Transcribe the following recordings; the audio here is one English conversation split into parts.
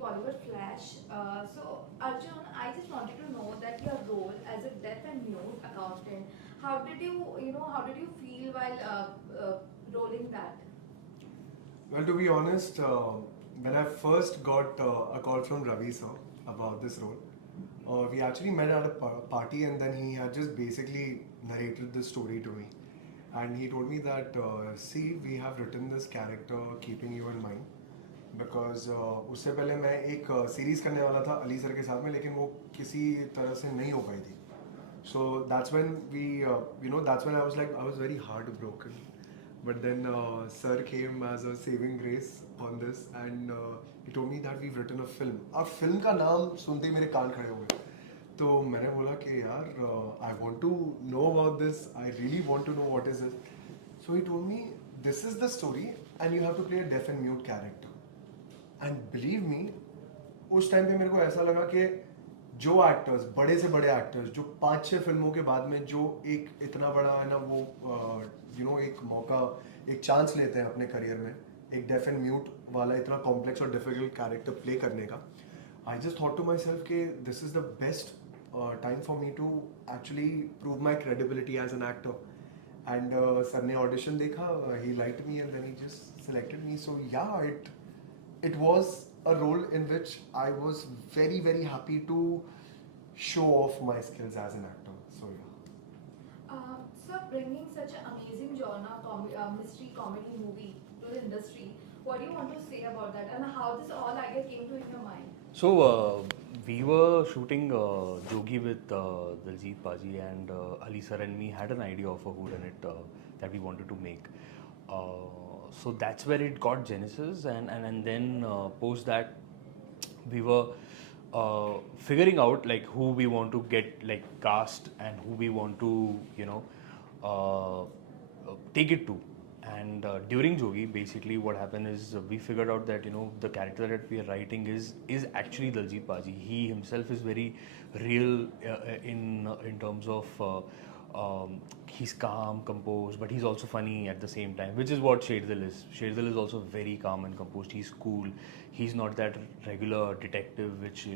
Bollywood flash. So Arjun, I just wanted to know that your role as a deaf and mute accountant, how did you feel while rolling that? Well, to be honest, when I first got a call from Ravi sir about this role, we actually met at a party, and then he had just basically narrated the story to me. And he told me that, see, we have written this character keeping you in mind. Because उससे पहले मैं एक series करने वाला था Ali sir के साथ में, लेकिन वो किसी तरह से नहीं हो पाई थी. So that's when that's when I was like, I was very heartbroken. But then Sir came as a saving grace on this, and he told me that we've written a film. अब film का नाम सुनते ही मेरे कान खड़े हो गए. तो मैंने बोला कि यार I want to know about this. I really want to know what is it. So he told me, this is the story, and you have to play a deaf and mute character. And believe me, उस time पे मेरे को ऐसा लगा कि जो actors, बड़े से बड़े एक्टर्स, जो 5-6 फिल्मों के बाद में जो एक इतना बड़ा है ना वो एक मौका, एक चांस लेते हैं अपने करियर में, एक डेफ एंड म्यूट वाला इतना कॉम्प्लेक्स और डिफिकल्ट कैरेक्टर प्ले करने का, I just thought to myself कि this is the best time for me to actually prove my credibility as an actor. And sir ने audition देखा, he liked me and then he just selected me. So yeah, it was a role in which I was very, very happy to show off my skills as an actor. So yeah. So bringing such an amazing genre, mystery comedy movie to the industry, what do you want to say about that, and how this all idea came to in your mind? So we were shooting Jogi with Diljit Paji, and Ali sir and me had an idea of a whodunit that we wanted to make. So that's where it got genesis, and then post that we were figuring out like who we want to get like cast and who we want to uh, take it to. And during Jogi, basically what happened is we figured out that the character that we are writing is actually Daljit Paji. He himself is very real in terms of he's calm, composed, but he's also funny at the same time, which is what Sherdill is. Sherdill is also very calm and composed. He's cool. He's not that regular detective which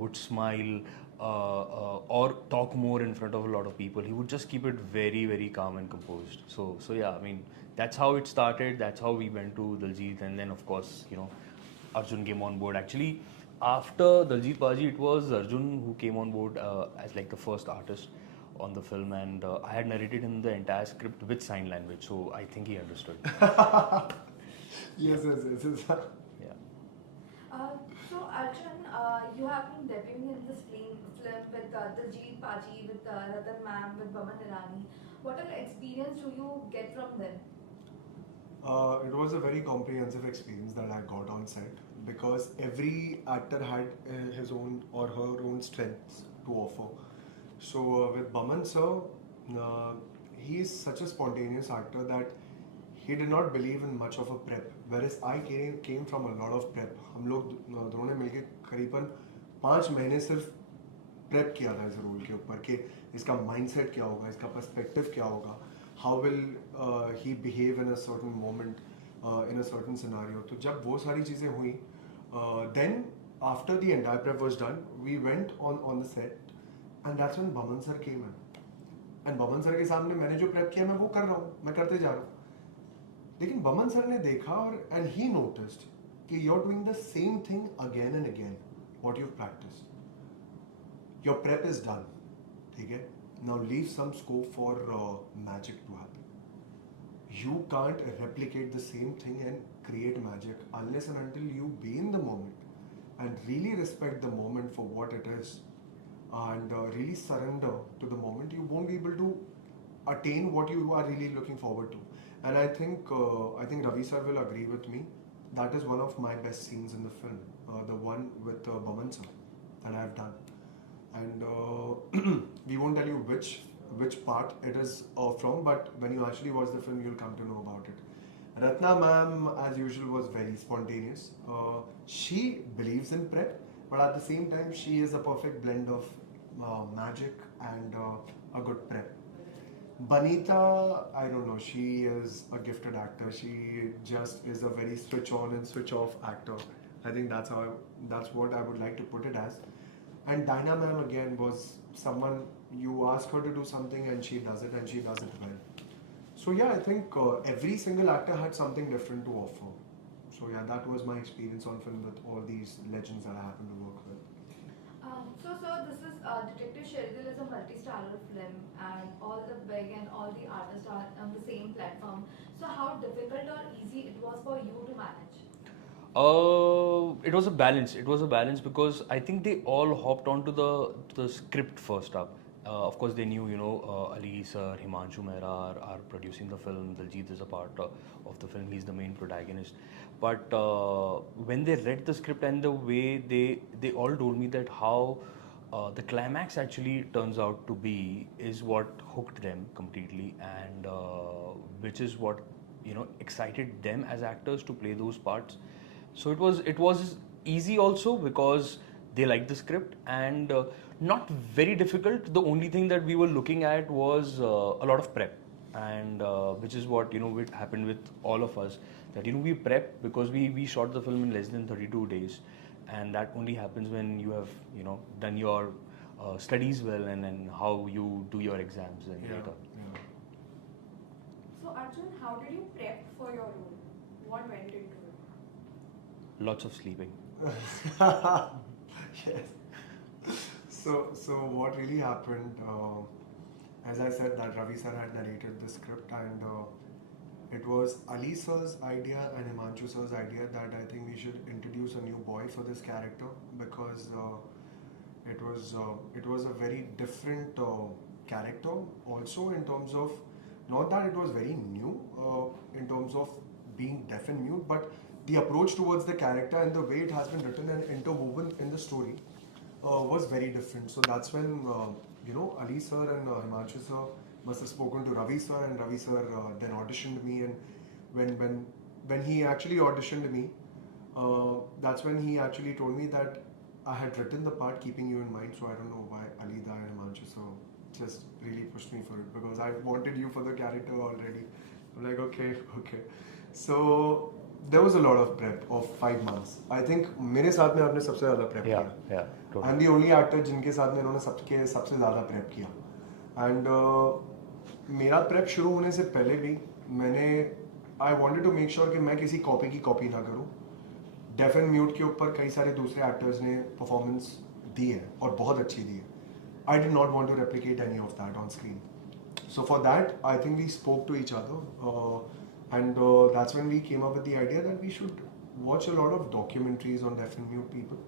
would smile or talk more in front of a lot of people. He would just keep it very, very calm and composed. So yeah, I mean, that's how it started. That's how we went to Daljit, and then of course Arjun came on board. Actually, after Daljit Paji, it was Arjun who came on board as like the first artist on the film, and I had narrated him the entire script with sign language, so I think he understood. Yes. Yeah. So Arjun, you have been debuting in this film with Diljit Paji, with Ratan Ma'am, with Baman Irani. What are the experience do you get from them? It was a very comprehensive experience that I got on set, because every actor had his own or her own strengths to offer. So with Baman sir, he is such a spontaneous actor that he did not believe in much of a prep, whereas I came from a lot of prep. हम लोग दोनों ने मिलके करीबन 5 महीने सिर्फ prep किया था इस रोल के ऊपर कि इसका माइंडसेट क्या होगा, इसका पर्सपेक्टिव क्या होगा, how will he behave in a certain moment, in a certain scenario. तो जब वो सारी चीज़ें हुई, then after the entire prep was done, we went on the set, and that's when Boman sir came in. And Boman sir के सामने मैंने जो प्रेप किया मैं वो कर रहा हूँ, मैं करते जा रहा हूँ. लेकिन बमन सर ने देखा और एंड ही नोटिस्ड कि you are doing the same thing again and again what you practised. Your prep is done, ठीक है, now leave some scope for magic to happen. You can't replicate the same thing and create magic unless and until you be in the moment and really respect the moment for what it is, and really surrender to the moment. You won't be able to attain what you are really looking forward to. And I think Ravi sir will agree with me. That is one of my best scenes in the film, the one with Baman sir that I have done. And we won't tell you which part it is from, but when you actually watch the film, you'll come to know about it. Ratna ma'am, as usual, was very spontaneous. She believes in prep, but at the same time, she is a perfect blend of magic and a good prep. Banita, I don't know, she is a gifted actor. She just is a very switch on and switch off actor. I think that's what I would like to put it as. And Dinah ma'am again was someone you ask her to do something and she does it and she does it well. So yeah, I think every single actor had something different to offer. So yeah, that was my experience on film with all these legends that I happened to work with. So this is Detective Sherdill is a multi-starrer film, and all the big and all the artists are on the same platform. So how difficult or easy it was for you to manage? It was a balance. It was a balance because I think they all hopped onto the script first up. Of course, they knew, Ali sir, Himanshu Mehra are producing the film. Diljit is a part of the film. He's the main protagonist. But when they read the script and the way they all told me that how the climax actually turns out to be is what hooked them completely, and which is what excited them as actors to play those parts. So it was easy also because they liked the script, and not very difficult. The only thing that we were looking at was a lot of prep, and which is what what happened with all of us, that we prep because we shot the film in less than 32 days, and that only happens when you have done your studies well, and then how you do your exams and later. Yeah. So Arjun, how did you prep for your role? What went into it? Lots of sleeping. Yes. So what really happened? As I said, that Ravi sir had narrated the script, and it was Ali sir's idea and Himanshu sir's idea that I think we should introduce a new boy for this character, because it was a very different character. Also in terms of, not that it was very new in terms of being deaf and mute, but the approach towards the character and the way it has been written and interwoven in the story was very different. So that's when Ali sir and Himanshu sir must have spoken to Ravi sir, and Ravi sir then auditioned me. And when he actually auditioned me, that's when he actually told me that I had written the part keeping you in mind. So I don't know why Ali da and Himanshu sir just really pushed me for it, because I wanted you for the character already. I'm like, okay. So there was a lot of prep of 5 months. I think मेरे साथ में आपने सबसे ज़्यादा prep किया. Yeah, totally. I'm the only actor जिनके साथ में इन्होंने सबसे ज़्यादा prep किया. And मेरा prep शुरू होने से पहले भी I wanted to make sure कि मैं किसी कॉपी की कॉपी ना करूँ. डेफ एंड म्यूट के ऊपर कई सारे दूसरे एक्टर्स ने परफॉर्मेंस दी है और बहुत अच्छी दी है. I did not want to replicate any of that on screen. So for that, I think we spoke to each other. And that's when we came up with the idea that we should watch a lot of documentaries on deaf and mute people.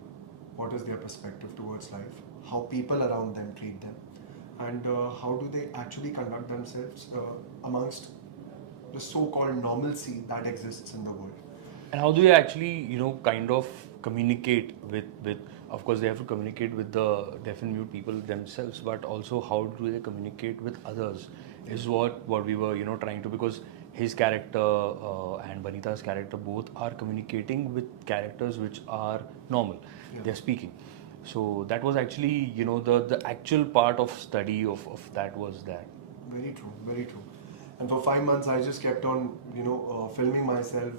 What is their perspective towards life? How people around them treat them? And how do they actually conduct themselves amongst the so-called normalcy that exists in the world? And how do they actually, kind of communicate with, of course, they have to communicate with the deaf and mute people themselves, but also how do they communicate with others is what we were, trying to, because his character and Banita's character both are communicating with characters which are normal. Yeah. They're speaking. So that was actually, the actual part of study of that was that. Very true, very true. And for 5 months, I just kept on, filming myself.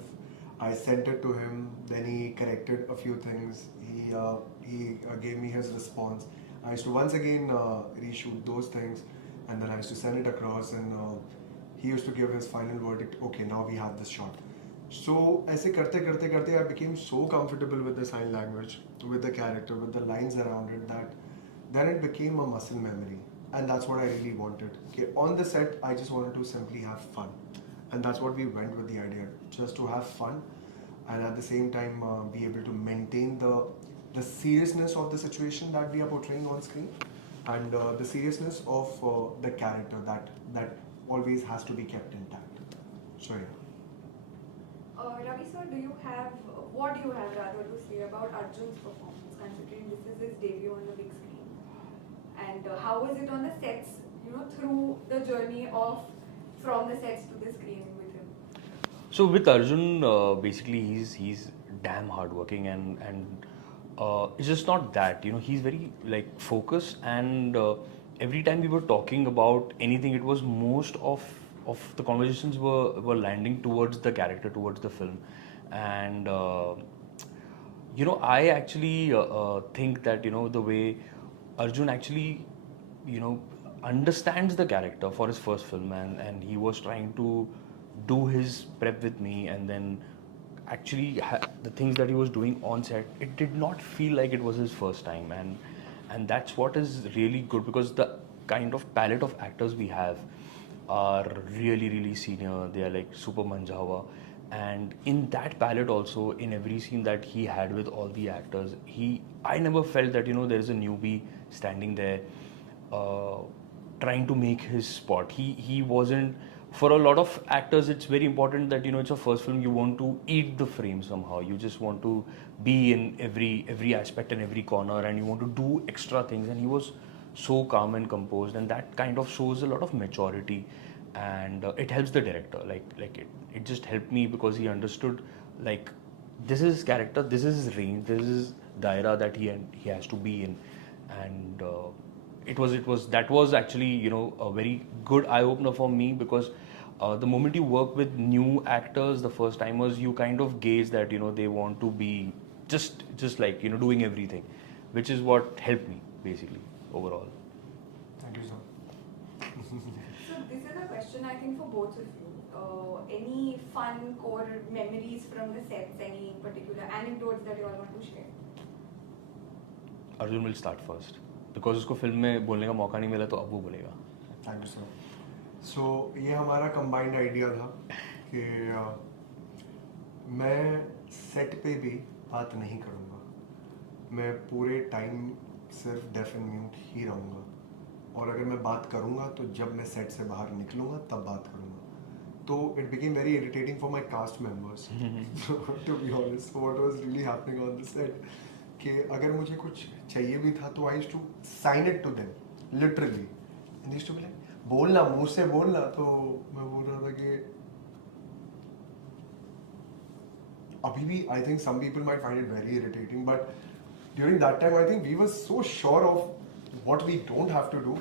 I sent it to him. Then he corrected a few things. He gave me his response. I used to once again reshoot those things, and then I used to send it across. And he used to give his final verdict. Okay, now we have this shot. So, ऐसे करते, I became so comfortable with the sign language, with the character, with the lines around it, that then it became a muscle memory. And that's what I really wanted. Okay, on the set, I just wanted to simply have fun. And that's what we went with the idea, just to have fun, and at the same time be able to maintain the seriousness of the situation that we are portraying on screen, and the seriousness of the character that always has to be kept intact. So yeah. Ravi sir, what do you have rather to say about Arjun's performance, considering this is his debut on the big screen? And how was it on the sets, through the journey from the sets to the screen with him? So with Arjun, basically he's damn hardworking, and it's just not that, he's very focused, and every time we were talking about anything, it was most of the conversations were landing towards the character, towards the film, and I actually think that, the way Arjun actually, understands the character for his first film, and he was trying to do his prep with me, and then actually the things that he was doing on set, it did not feel like it was his first time, and that's what is really good, because the kind of palette of actors we have are really really senior. They are like super manjhawa, and in that palette also, in every scene that he had with all the actors, I never felt that there is a newbie standing there uh, trying to make his spot. He wasn't. For a lot of actors, it's very important that it's your first film. You want to eat the frame somehow. You just want to be in every aspect and every corner, and you want to do extra things. And he was so calm and composed, and that kind of shows a lot of maturity, and it helps the director. It just helped me, because he understood, like, this is his character, this is his range, this is daira that he has to be in, and it was that was actually a very good eye opener for me, because the moment you work with new actors, the first timers, you kind of gauge that they want to be just like doing everything, which is what helped me basically overall. Thank you, sir. So this is a question I think for both of you. Any fun core memories from the sets? Any particular anecdotes that you all want to share? Arjun will start first, because उसको film में बोलने का मौका नहीं मिला, तो अब वो बोलेगा. Thank you sir. सो ये हमारा कंबाइंड आइडिया था कि मैं सेट पे भी बात नहीं करूँगा. मैं पूरे टाइम सिर्फ डेफ एंड म्यूट ही रहूँगा, और अगर मैं बात करूँगा तो जब मैं सेट से बाहर निकलूँगा तब बात करूँगा. तो it became very irritating for my cast members, to be honest. What was really happening on the set, कि अगर मुझे कुछ चाहिए भी था तो I used to sign it to them literally, and used to be like, बोलना, मुंह से बोलना. तो मैं बोल रहा था कि अभी भी I think some people might find it very irritating, but during that time I think we were so sure of what we don't have to do,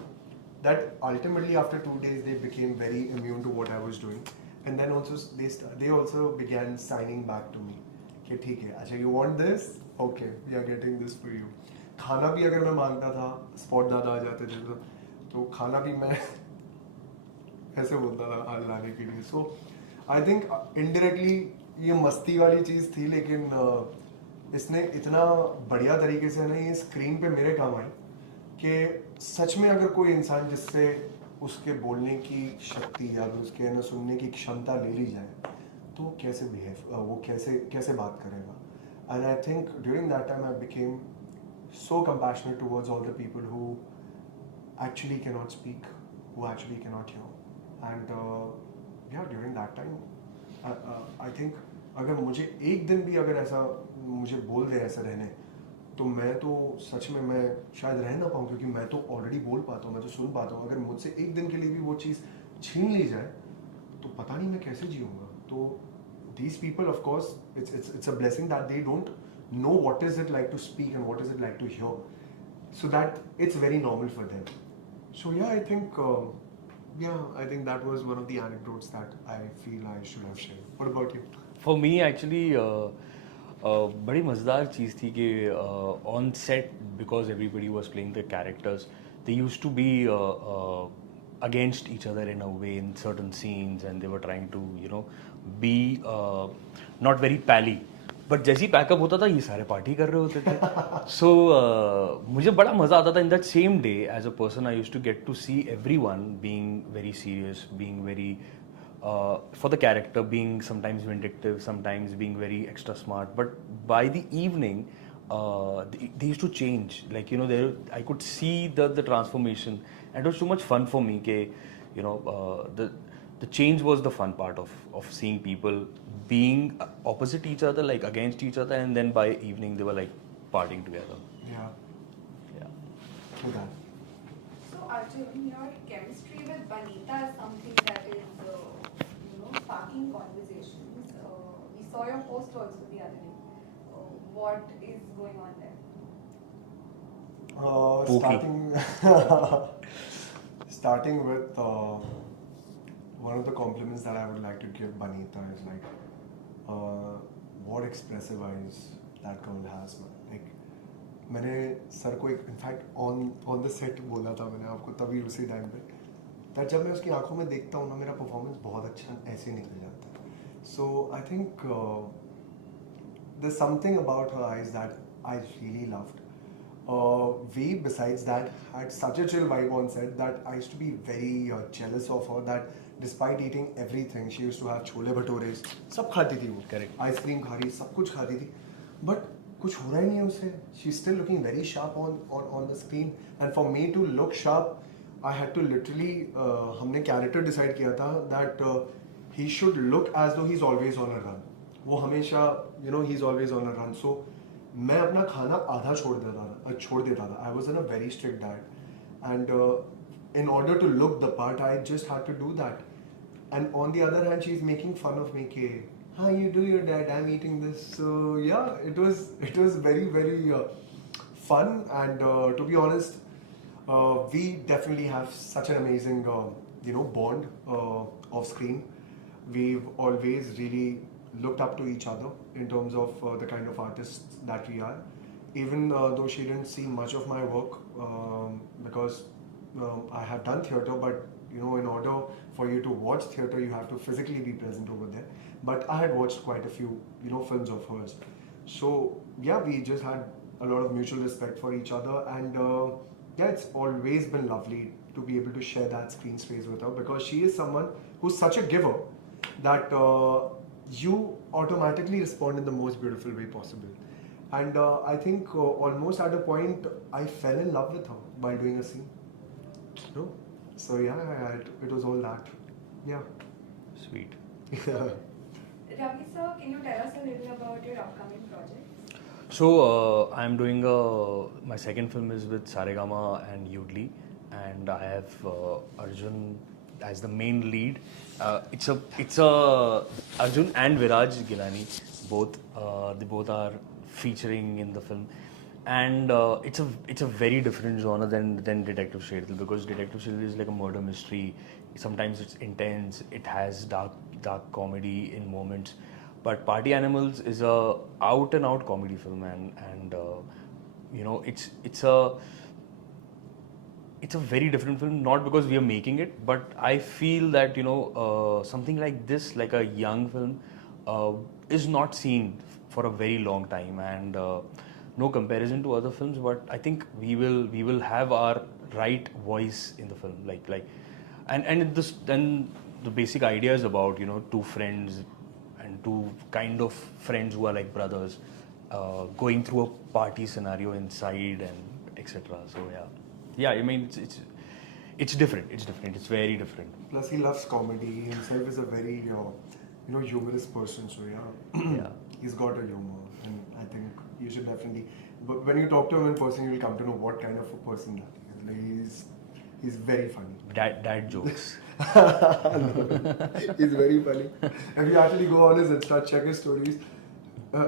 that ultimately after 2 days they became very immune to what I was doing, and then also they also began signing back to me कि ठीक है, अच्छा you want this, okay we are getting this for you. खाना भी अगर मैं मांगता था, स्पॉट ज़्यादा आ जाते थे तो खाना भी मैं ऐसे बोलता था आज लाने के लिए. सो आई थिंक इनडायरेक्टली ये मस्ती वाली चीज़ थी, लेकिन इसने इतना बढ़िया तरीके से ना ये स्क्रीन पे मेरे काम आई कि सच में अगर कोई इंसान जिससे उसके बोलने की शक्ति या फिर उसके ना सुनने की क्षमता ले ली जाए, तो वो कैसे वो कैसे बात करेगा. And I think during that time I became so compassionate towards all the people who actually cannot speak, who actually cannot hear. And yeah, during that time I think अगर मुझे एक दिन भी अगर ऐसा मुझे बोल दे ऐसा रहने, तो मैं तो सच में मैं शायद रह ना पाऊँ, क्योंकि मैं तो ऑलरेडी बोल पाता हूँ, मैं तो सुन पाता हूँ. अगर मुझसे एक दिन के लिए भी वो चीज़ छीन ली जाए तो पता नहीं मैं कैसे जीऊँगा. तो these people, of course, it's a blessing that they don't know what is it like to speak and what is it like to hear, so that it's very normal for them. So yeah, I think that was one of the anecdotes that I feel I should have shared. What about you? For me actually बड़ी मज़ेदार चीज़ थी कि on set, because everybody was playing the characters, they used to be against each other in a way in certain scenes, and they were trying to be not very pally, but जैसे ही pack up होता था ये सारे party कर रहे होते थे. सो मुझे बड़ा मज़ा आता था. In that same day as a person I used to get to see everyone being very serious, being very for the character, being sometimes vindictive, sometimes being very extra smart, but by the evening they used to change, like I could see the transformation, and it was too much fun for me ke the change was the fun part of seeing people being opposite each other, like against each other, and then by evening they were like partying together. Yeah. Yeah. Okay. So Arjun, your chemistry with Banita is something that is sparking conversations. We saw your post also the other day. What is going on there? Starting with one of the compliments that I would like to give Banita is like, what expressive eyes that girl has, man. Like, मैंने sir को एक in fact on the set बोला था मैंने आपको तभी उसी time पे, दैट जब मैं उसकी आंखों में देखता हूँ ना, मेरा परफॉर्मेंस बहुत अच्छा ऐसे निकल जाता है. So I think there's something about her eyes that I really loved. We, besides that, had such a chill vibe on set that I used to be very jealous of her. That despite eating everything, she used to have chole bhatures. सब खाती थी वो. Correct. Ice cream खा रही, सब कुछ खाती थी. But कुछ हो रहा ही नहीं है उससे. She's still looking very sharp on the screen. And for me to look sharp, I had to literally हमने character decide किया था that he should look as though he's always on a run. वो हमेशा he's always on a run. So मैं अपना खाना आधा छोड़ देता था. I was in a very strict diet, and in order to look the part, I just had to do that. And on the other hand, she's making fun of me. Ke, how you do your diet? I'm eating this. So yeah, it was very very fun. And to be honest, we definitely have such an amazing bond off screen. We've always really looked up to each other in terms of the kind of artists that we are. Even though she didn't see much of my work because I have done theatre, but in order for you to watch theatre, you have to physically be present over there. But I had watched quite a few films of hers. So yeah, we just had a lot of mutual respect for each other, and yeah, it's always been lovely to be able to share that screen space with her, because she is someone who's such a giver that you automatically respond in the most beautiful way possible. And I think almost at a point I fell in love with her while doing a scene. So yeah, it was all that. Yeah. Sweet. Ravi sir, can you tell us a little about your upcoming projects? So I'm doing my second film is with Saregama and Yudli, and I have Arjun as the main lead. It's a Arjun and Viraj Gilani, both they both are featuring in the film, and it's a very different genre than Detective Sherdill, because Detective Sherdill is like a murder mystery. Sometimes it's intense. It has dark comedy in moments, but Party Animals is a out and out comedy film, and it's a very different film, not because we are making it, but I feel that something like this, like a young film, is not seen for a very long time, and no comparison to other films, but I think we will have our right voice in the film, and the basic idea is about two friends and two kind of friends who are like brothers, going through a party scenario inside and etc. So yeah, I mean it's different. It's very different. Plus, he loves comedy. He himself is a very humorous person. So Yeah. He's got a humor, and I think you should definitely. But when you talk to him in person, you'll come to know what kind of a person that he is. Like, he's very funny. Dad jokes. He's very funny. If you actually go on his Insta, check his stories,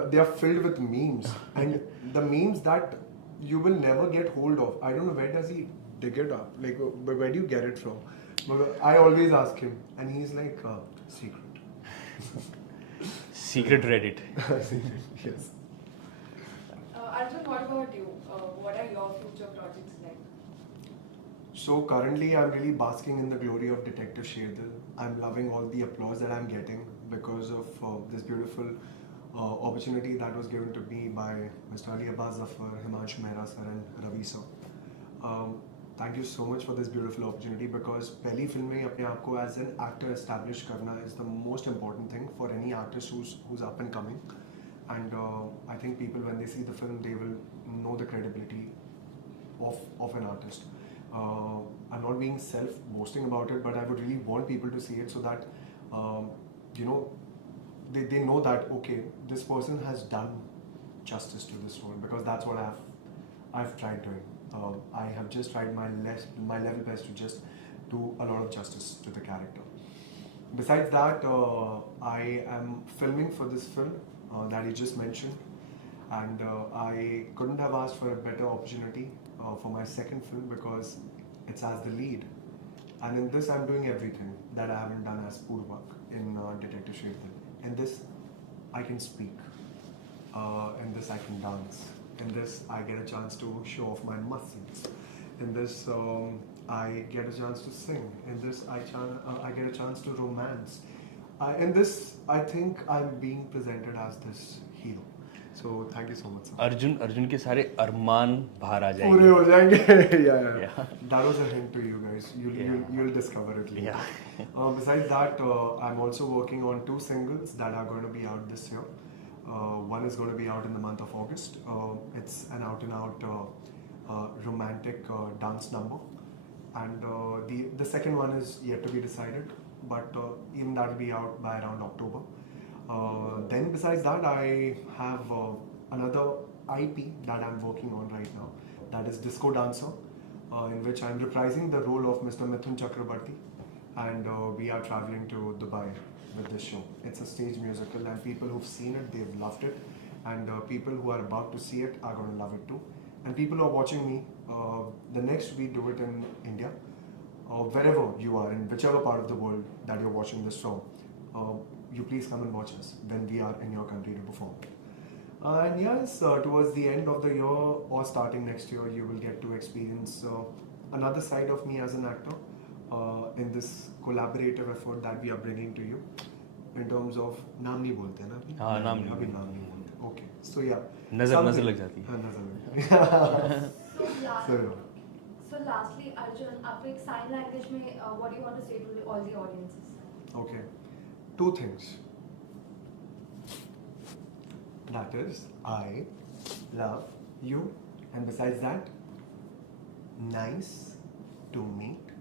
they are filled with memes, and the memes that you will never get hold of. I don't know, where does he dig it up? Like, where do you get it from? But I always ask him, and he's like, secret. Secret Reddit. Yes. Arjun, what about you? What are your future projects like? So currently I'm really basking in the glory of Detective Sherdill. I'm loving all the applause that I'm getting because of this beautiful opportunity that was given to me by Mr. Ali Abbas Zafar, Himanshu Mehra sir and Ravi sir. Thank you so much for this beautiful opportunity, because पहली film में अपने आप को as an actor establish करना is the most important thing for any artist who's up and coming. And I think people, when they see the film, they will know the credibility of an artist. I'm not being self-boasting about it, but I would really want people to see it so that they know that okay, this person has done justice to this role, because that's what I've tried doing. I have just tried my level best to just do a lot of justice to the character. Besides that, I am filming for this film that you just mentioned, and I couldn't have asked for a better opportunity for my second film, because it's as the lead, and in this I'm doing everything that I haven't done as Purvak in Detective Sherdill. In this, I can speak. In this, I can dance. In this, I get a chance to show off my muscles. In this, I get a chance to sing. In this, I get a chance to romance. In this, I think I'm being presented as this hero. So thank you so much, sir. Arjun के सारे अरमान बाहर आ पूरे जाएंगे. हो जाएंगे. Yeah. Yeah. That was a hint to you guys. You'll discover it later. Yeah. Besides that, I'm also working on 2 singles that are going to be out this year. One is going to be out in the month of August. It's an out-and-out romantic dance number, and the second one is yet to be decided. But even that will be out by around October. Then besides that, I have another IP that I'm working on right now. That is Disco Dancer, in which I'm reprising the role of Mr. Mithun Chakrabarti, and we are traveling to Dubai with this show. It's a stage musical, and people who've seen it, they've loved it, and people who are about to see it are going to love it too. And people who are watching me, the next we do it in India, wherever you are, in whichever part of the world that you're watching this from, you please come and watch us when we are in your country to perform. And yes, towards the end of the year or starting next year, you will get to experience another side of me as an actor in this collaborative effort that we are bringing to you. In terms of नाम नहीं बोलते हैं ना अभी? हाँ, नाम नहीं अभी बोलते. नाम नहीं बोलते. Okay, so yeah. नजर लग जाती है. हाँ, नजर लग जाती है. So lastly, Arjun, आपको एक sign language में what do you want to say to all the audiences? Okay, 2 things. That is, I love you, and besides that, nice to meet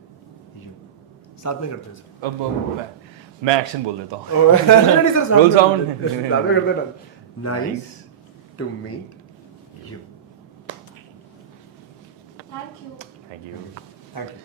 you. साथ में करते हैं सर. अब मैं एक्शन बोल देता हूँ. नहीं सर, Roll sound. साथ में करते हैं ना. Nice to meet you. Thank you. Thank you. Thank you.